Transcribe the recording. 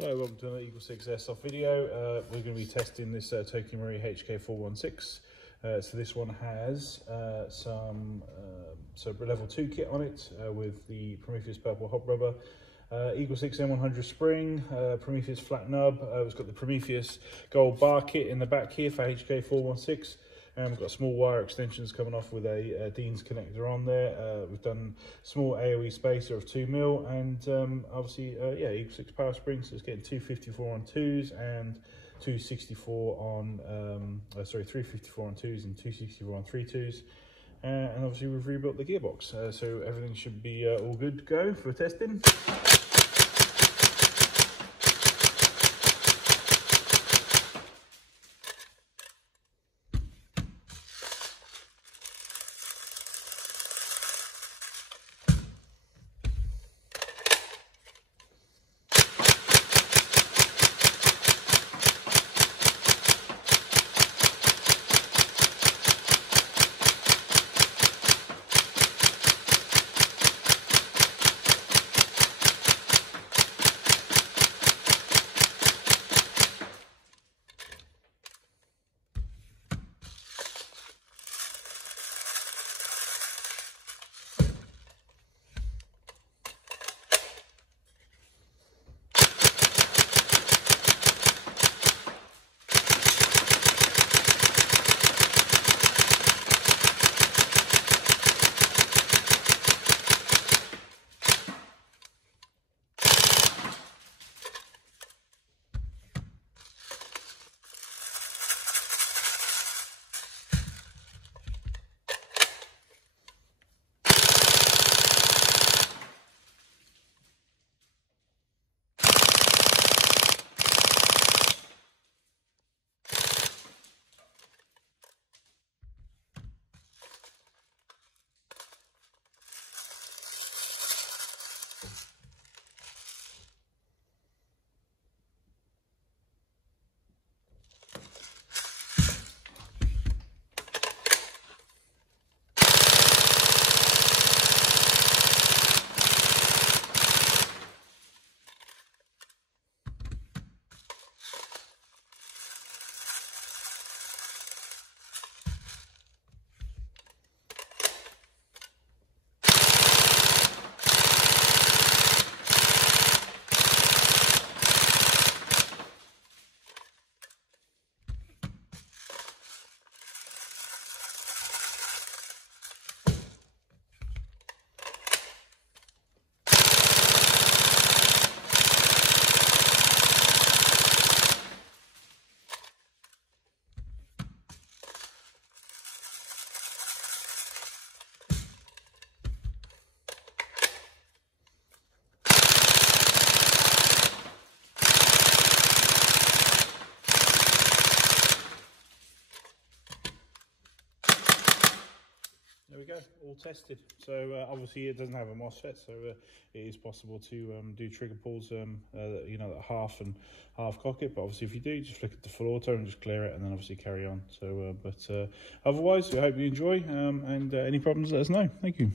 Hello, welcome to another EagleSix Airsoft video. We're going to be testing this Tokyo Marine HK416. So this one has some level 2 kit on it with the Prometheus purple hop rubber, EagleSix M100 spring, Prometheus Flat Nub. It's got the Prometheus gold bar kit in the back here for HK416. We've got small wire extensions coming off with a Dean's connector on there. We've done small AOE Spacer of 2mm, and obviously, EagleSix power springs. So it's getting 254 on 2s and 264 on, 354 on 2s and 264 on 3.2s. And obviously we've rebuilt the gearbox, so everything should be all good to go for testing. There we go, all tested. So obviously it doesn't have a MOSFET, so it is possible to do trigger pulls, that half and half cock it. But obviously if you do, just flick it to full auto and just clear it, and then obviously carry on. So, otherwise, I hope you enjoy, and any problems, let us know. Thank you.